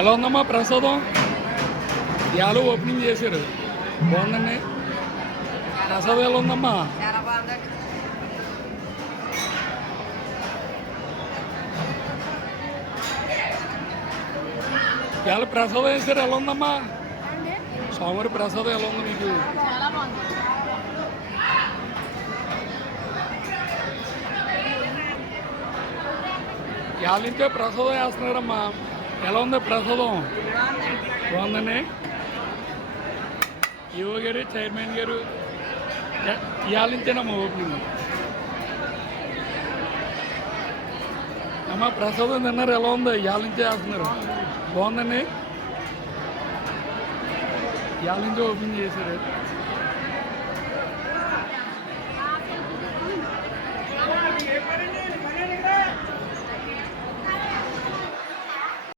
ఎలా ఉందమ్మా ప్రసాదం? ఇవాళ ఓపెనింగ్ చేశారు, బాగుందండి. ప్రసాదం ఎలా ఉందమ్మా? చాలా బాగుందండి. ఇవాళ ప్రసాదం వేశారు, ఎలా ఉందమ్మా? స్వామివారి ప్రసాదం ఎలా ఉంది మీకు? చాలా బాగుంది. ఇవాళ నుంచే ప్రసాదం వేస్తున్నారమ్మా, ఎలా ఉంది ప్రసాదం? బాగుందండి. ఈఓ గారు, చైర్మన్ గారు, ఇవాళ నుంచేనమ్మా ఓపెనింగ్. అమ్మ ప్రసాదం తిన్నారు, ఎలా ఉంది? ఇవాళ నుంచే వేస్తున్నారు, బాగుందండి. ఇవాళ నుంచే ఓపెనింగ్ చేశారు.